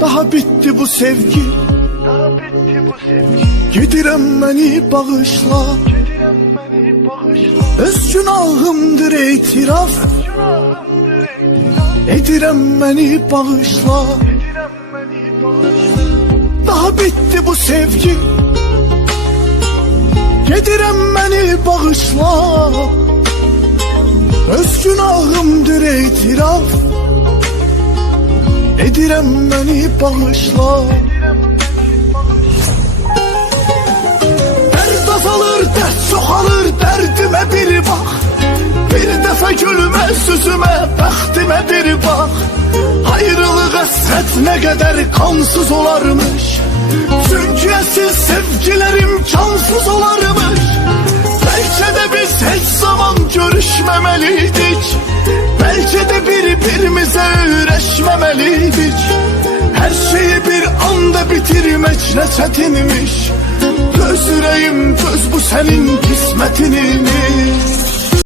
Daha bitti bu sevgi. Gedirem beni bağışla. Öz günahımdır itiraf. Edirem beni bağışla. Daha bitti bu sevgi. Gedirem beni bağışla. Öz günahımdır itiraf. Edirem beni bağışla. Dert azalır, dert çoxalır, derdime bir bak. Bir defa gülüme, süzüme, bəxtimə bir bak. Ayrılık hasret ne kadar kansız olarmış. Çünkü esil sevgilerim cansız olarmış. Belki de biz hiç zaman görüşmemeliydik. Belki de birbirimize öğreşmemeliydik. Her şeyi bir anda bitirmek ne çetinmiş. Göz yüreğim göz bu senin kismetinmiş.